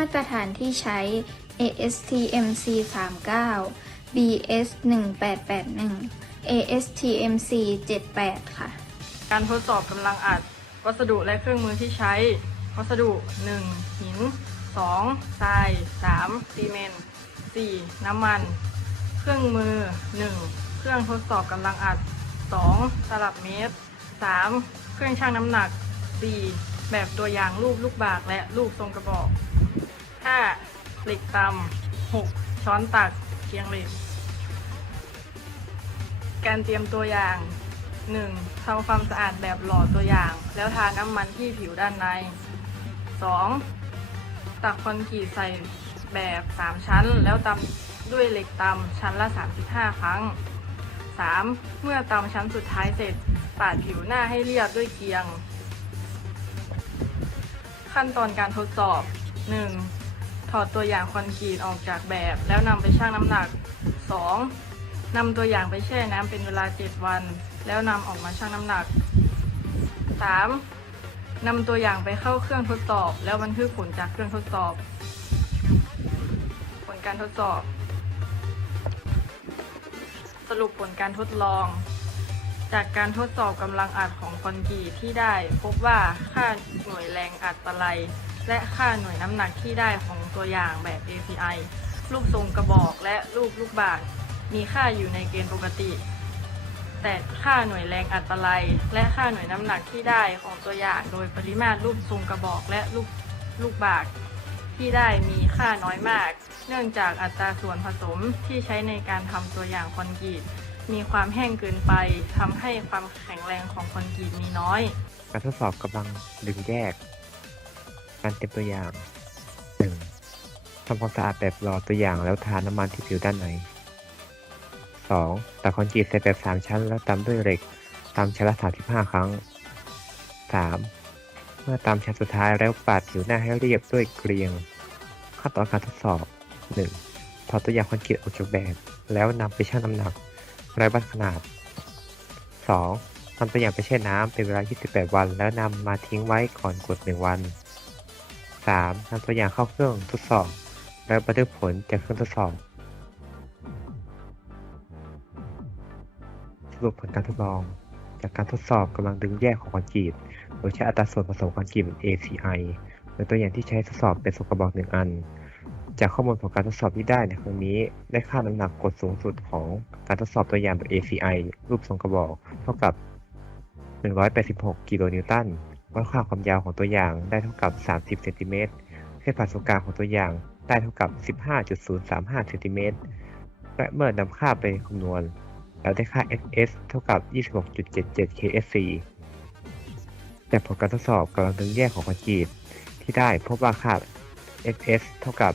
มาตรฐานที่ใช้ ASTMC 39 BS 1881 ASTMC 78ค่ะ การทดสอบกำลังอัด วัสดุและเครื่องมือที่ใช้ วัสดุ 1. หิน 2. ทราย 3. ซีเมนต์ 4. น้ำมัน เครื่องมือ 1. เครื่องทดสอบกำลังอัด 2. ตลับเมตร 3. เครื่องชั่งน้ำหนัก 4. แบบตัวอย่างรูปลูกบากและรูปทรงกระบอก 5. เหล็กตำ 6. ช้อนตักเคียงเหล็ก การเตรียมตัวอย่าง 1. ทำความสะอาดแบบหล่อตัวอย่าง แล้วทาน้ำมันที่ผิวด้านใน 2. ตักคอนกรีตใส่แบบ 3 ชั้น แล้วตำด้วยเหล็กตำชั้นละ 35 ครั้ง 3. เมื่อตำชั้นสุดท้ายเสร็จ ปาดผิวหน้าให้เรียบด้วยเกียง ขั้นตอนการทดสอบ 1. ถอดตัวอย่างคอนกรีตออกจากแบบ แล้วนำไปชั่งน้ำหนัก 2. นำตัวอย่างไปแช่น้ำเป็นเวลา 7 วัน แล้วนำออกมาชั่งน้ำหนัก 3. นำตัวอย่างไปเข้าเครื่องทดสอบ แล้วบันทึกผลจากเครื่องทดสอบ ผลการทดสอบ สรุปผลการทดลอง จากการทดสอบกำลังอัดของคอนกรีตที่ได้ พบว่าค่าหน่วยแรงอัดตะไล และค่าหน่วยน้ำหนักที่ได้ของตัวอย่างแบบ API รูปทรงกระบอกและรูปลูกบาศก์มีค่าอยู่ในเกณฑ์ปกติ แต่ค่าหน่วยแรงอัตะไลและค่าหน่วยน้ำหนักที่ได้ของตัวอย่างโดยปริมาตรรูปทรงกระบอกและลูกลูกบากที่ได้มีค่าน้อยมาก เนื่องจากอัตราส่วนผสมที่ใช้ในการทำตัวอย่างคอนกรีตมีความแห้งเกินไปทำให้ความแข็งแรงของคอนกรีตมีน้อย การทดสอบกำลังดึงแยก การเตรียมตัวอย่าง 1. ทำความสะอาดแบบหล่อตัวอย่างแล้วทาน้ำมันที่ผิวด้านใน 2. ตัดคอนกรีตใส่แบบ 3 ชั้นแล้วตามด้วยเหล็กตามชั้นละ 35 ครั้ง 3. เมื่อตามชั้นสุดท้ายแล้วปาดผิวหน้าให้เรียบด้วยเกลียง ขั้นตอนการทดสอบ 1. ถอดตัวอย่างคอนกรีตออกจากแบบ แล้วนำไปชั่งน้ำหนักและวัดขนาด 2. นำตัวอย่างไปแช่น้ำเป็นเวลา 28 วัน แล้วนำมาทิ้งไว้ก่อนกด 1 วัน 3. นำตัวอย่างเข้าเครื่องทดสอบ แล้วบันทึกผลจากเครื่องทดสอบ สรุปผลการทดลอง จากการทดสอบกำลังดึงแยกของคอนกรีตโดยใช้อัตราส่วนผสมคอนกรีต ACI โดยตัวอย่างที่ใช้ทดสอบเป็นส่วนกระบอกหนึ่งอัน จากข้อมูลของการทดสอบที่ได้ในครั้งนี้ ได้ค่าน้ำหนักกดสูงสุดของการทดสอบตัวอย่างแบบ ACI รูปทรงกระบอกเท่ากับ 186 กิโลนิวตัน วัดค่าความยาวของตัวอย่างได้เท่ากับ 30เซนติเมตรเส้นผ่าศูนย์กลางของตัวอย่างได้เท่ากับ 15.035เซนติเมตรและเมื่อนำค่าไปคำนวณแล้วได้ค่า fs เท่ากับ 26.77 ksc จากผลการทดสอบกำลังดึงแยกของคอนกรีตที่ได้พบว่าค่า fs เท่ากับ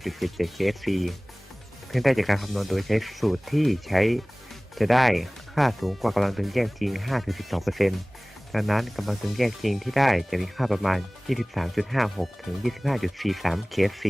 26.77 ksc ซึ่งได้จากการคำนวณโดยใช้สูตรที่ใช้จะได้ค่าสูงกว่ากำลังดึงแยกจริง 5-12% ดังนั้นกำลังตึงแยกจริงที่ได้จะมีค่าประมาณ 23.56 ถึง 25.43 kc